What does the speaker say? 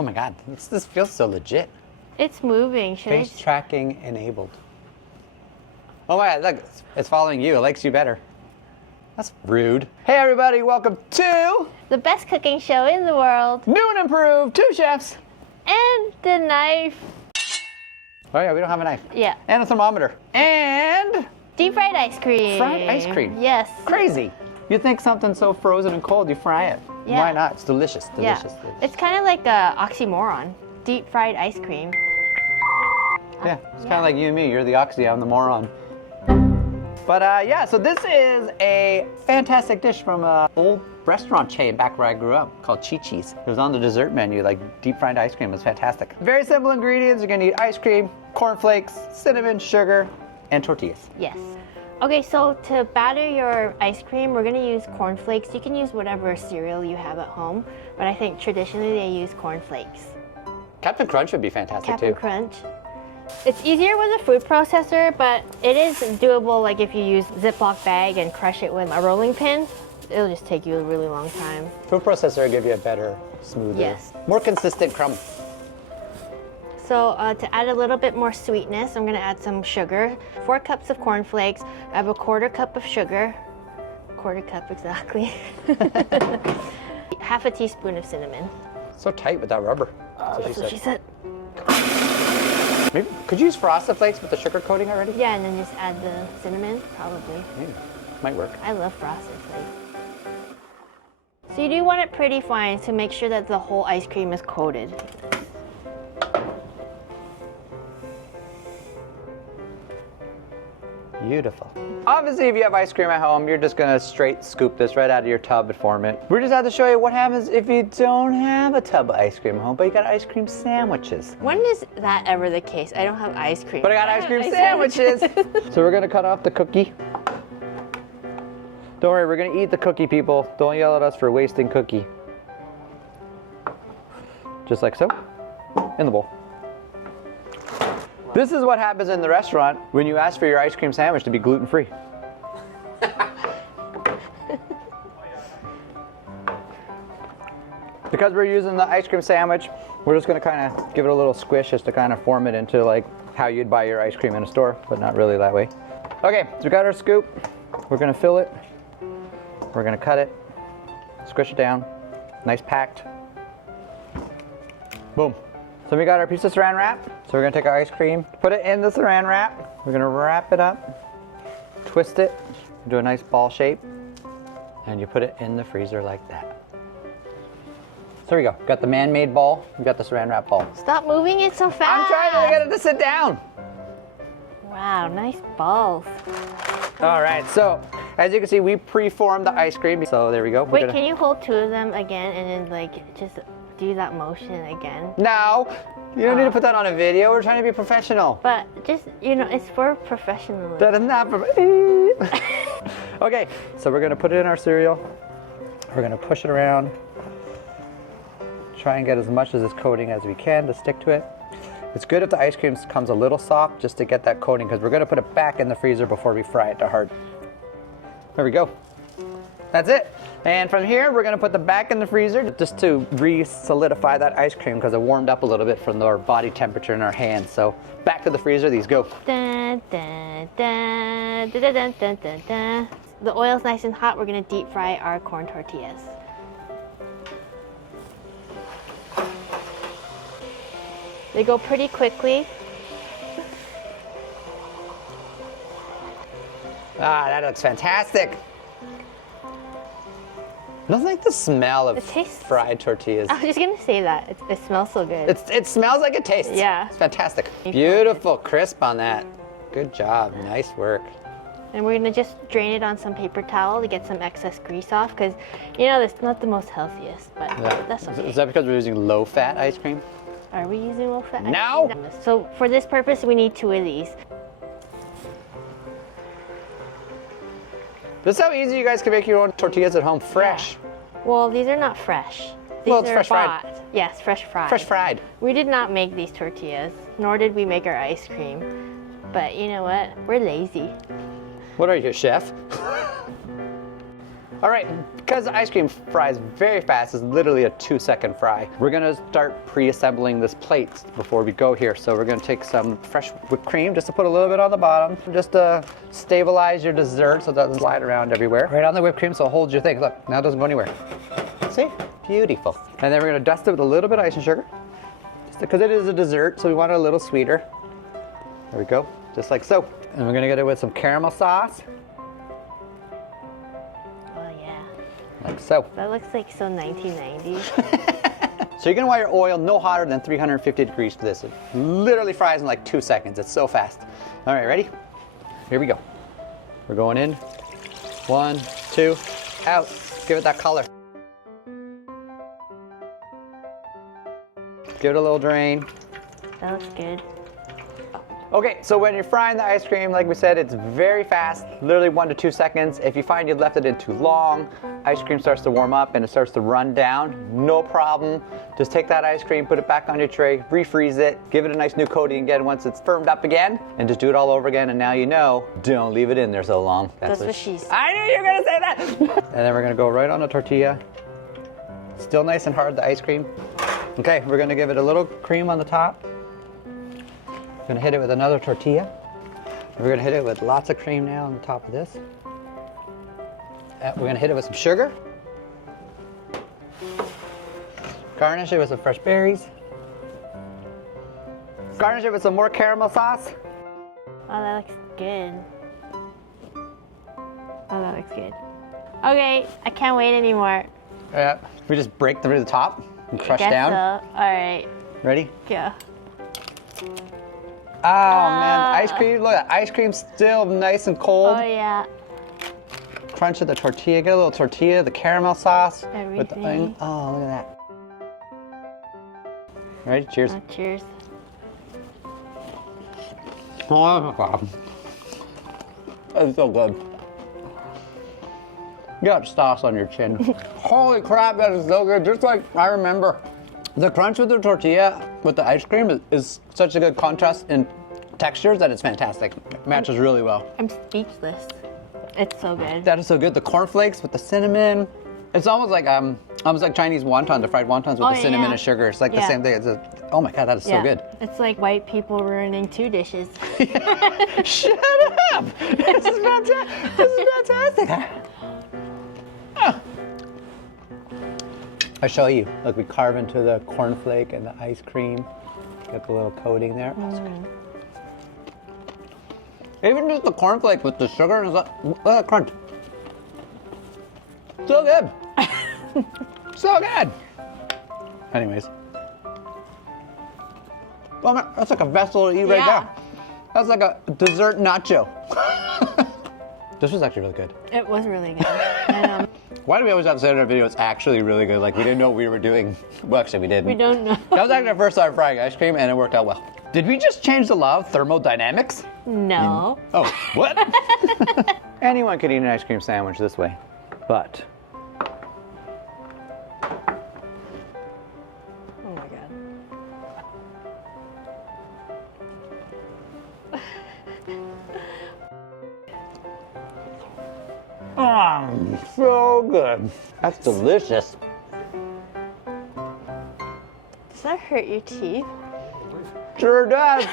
Oh my God, this feels so legit. It's moving. Face tracking enabled. Oh my God, look, it's following you. It likes you better. That's rude. Hey everybody, welcome to The best cooking show in the world. New and Improved, 2 chefs. And the knife. Oh yeah, we don't have a knife. Yeah. And a thermometer. And Deep fried ice cream. fried ice cream. Yes. Crazy. You think something's so frozen and cold, you fry it. Yeah. Why not? It's delicious, delicious, Yeah. delicious. It's kind of like a oxymoron. Deep fried ice cream. Yeah, it's kind of like you and me. You're the oxy, I'm the moron. But yeah, so this is a fantastic dish from an old restaurant chain back where I grew up called Chi-Chi's. It was on the dessert menu, like deep fried ice cream. It was fantastic. Very simple ingredients. You're gonna need ice cream, cornflakes, cinnamon, sugar, and tortillas. Yes. Okay, so to batter your ice cream, we're gonna use cornflakes. You can use whatever cereal you have at home, but I think traditionally they use cornflakes. Captain Crunch would be fantastic Captain too. Crunch. It's easier with a food processor, but it is doable like if you use Ziploc bag and crush it with a rolling pin. It'll just take you a really long time. Food processor will give you a better, smoother, Yes. more consistent crumb. So to add a little bit more sweetness, I'm gonna add some sugar. 4 cups of cornflakes. I have a 1/4 cup of sugar. 1/4 cup exactly. Half a teaspoon of cinnamon. So tight with that rubber. That's what she said. Maybe, could you use Frosted Flakes with the sugar coating already? Yeah, and then just add the cinnamon, probably. Might work. I love Frosted Flakes. So you do want it pretty fine to make sure that the whole ice cream is coated. Beautiful. Obviously, if you have ice cream at home, you're just gonna straight scoop this right out of your tub and form it. We just have to show you what happens if you don't have a tub of ice cream at home, but you got ice cream sandwiches. When is that ever the case? I don't have ice cream. But I got ice cream sandwiches. So we're gonna cut off the cookie. Don't worry, we're gonna eat the cookie, people. Don't yell at us for wasting cookie. Just like so, in the bowl. This is what happens in the restaurant when you ask for your ice cream sandwich to be gluten-free. Because we're using the ice cream sandwich, we're just gonna kind of give it a little squish just to kind of form it into like how you'd buy your ice cream in a store, but not really that way. Okay, so we got our scoop. We're gonna fill it. We're gonna cut it, squish it down, nice packed. Boom. So we got our piece of saran wrap. So we're gonna take our ice cream, put it in the saran wrap. We're gonna wrap it up, twist it, do a nice ball shape, and you put it in the freezer like that. So here we go. Got the man-made ball, we got the saran wrap ball. Stop moving it so fast. I'm trying to get it to sit down. Wow, nice balls. All right, so as you can see, we pre-formed the ice cream. So there we go. Wait, can you hold 2 of them again and then like just do that motion again? No, you don't need to put that on a video. We're trying to be professional. But just, you know, it's for professionalism. That is not Okay, so we're gonna put it in our cereal. We're gonna push it around. Try and get as much of this coating as we can to stick to it. It's good if the ice cream comes a little soft just to get that coating because we're gonna put it back in the freezer before we fry it to hard. There we go. That's it. And from here, we're gonna put the back in the freezer just to re-solidify that ice cream because it warmed up a little bit from our body temperature in our hands. So back to the freezer, these go. Dun, dun, dun, dun, dun, dun, dun, dun. The oil's nice and hot. We're gonna deep fry our corn tortillas. They go pretty quickly. Ah, that looks fantastic. Nothing like the smell of It tastes- fried tortillas. I was just gonna say that. It smells so good. It smells like it tastes. Yeah. It's fantastic. Beautiful crisp on that. Good job. Nice work. And we're gonna just drain it on some paper towel to get some excess grease off because, you know, it's not the most healthiest, but that's okay. Is that because we're using low-fat ice cream? Are we using low fat? No. So for this purpose, we need 2 of these. This is how easy you guys can make your own tortillas at home, fresh. Well, these are not fresh. These Well, it's are fresh fried. bought. Yes, fresh fried. Fresh fried. We did not make these tortillas, nor did we make our ice cream. But you know what? We're lazy. What are you, a chef? All right, because the ice cream fries very fast, it's literally a 2-second fry. We're gonna start pre-assembling this plate before we go here. So we're gonna take some fresh whipped cream, just to put a little bit on the bottom, just to stabilize your dessert so it doesn't slide around everywhere. Right on the whipped cream, so it holds your thing. Look, now it doesn't go anywhere. See? Beautiful. And then we're gonna dust it with a little bit of icing sugar, just because it is a dessert, so we want it a little sweeter. There we go, just like so. And we're gonna get it with some caramel sauce. Like so. That looks like so 1990s. So you're gonna want your oil no hotter than 350 degrees for this. It literally fries in like 2 seconds. It's so fast. All right, ready? Here we go. We're going in. 1, 2, out. Give it that color. Give it a little drain. That looks good. Okay, so when you're frying the ice cream, like we said, it's very fast, literally 1 to 2 seconds. If you find you left it in too long, ice cream starts to warm up and it starts to run down, no problem. Just take that ice cream, put it back on your tray, refreeze it, give it a nice new coating again once it's firmed up again, and just do it all over again. And now you know, don't leave it in there so long. That's what she said. I knew you were gonna say that! And then we're gonna go right on the tortilla. Still nice and hard, the ice cream. Okay, we're gonna give it a little cream on the top. We're gonna hit it with another tortilla. We're gonna hit it with lots of cream now on the top of this. We're gonna hit it with some sugar. Garnish it with some fresh berries. Garnish it with some more caramel sauce. Oh, that looks good. Oh, that looks good. Okay, I can't wait anymore. Yeah, we just break through the top and crush Guess down. so. All right, Ready? go. Oh man, the ice cream, look, the ice cream's still nice and cold. Oh yeah. Crunch of the tortilla, get a little tortilla, the caramel sauce. With the Everything. oh, look at that. Ready? Cheers. Oh, cheers. Oh my God. That's so good. You got sauce on your chin. Holy crap, that is so good. Just like I remember. The crunch with the tortilla with the ice cream is such a good contrast in textures that it's fantastic. It matches really well. I'm speechless. It's so good. That is so good. The cornflakes with the cinnamon. It's almost like Chinese wontons, the fried wontons with the cinnamon yeah. and sugar. It's like the Yeah. same thing. Oh my God, that is so good. It's like white people ruining 2 dishes. Shut up! This is fantastic. This is fantastic. I'll show you. Look, we carve into the cornflake and the ice cream. Get the little coating there. Even just the cornflake with the sugar and the crunch. So good. So good. Anyways. Oh man, that's like a vessel to eat right Yeah. there. That's like a dessert nacho. This was actually really good. It was really good. And, Why do we always have to say in our video it's actually really good? Like we didn't know what we were doing. Well, actually we didn't. we don't know. That was actually our first time frying ice cream and it worked out well. Did we just change the law of thermodynamics? No. Oh, what? Anyone could eat an ice cream sandwich this way, but. Oh my God. So good. That's delicious. Does that hurt your teeth? Sure does.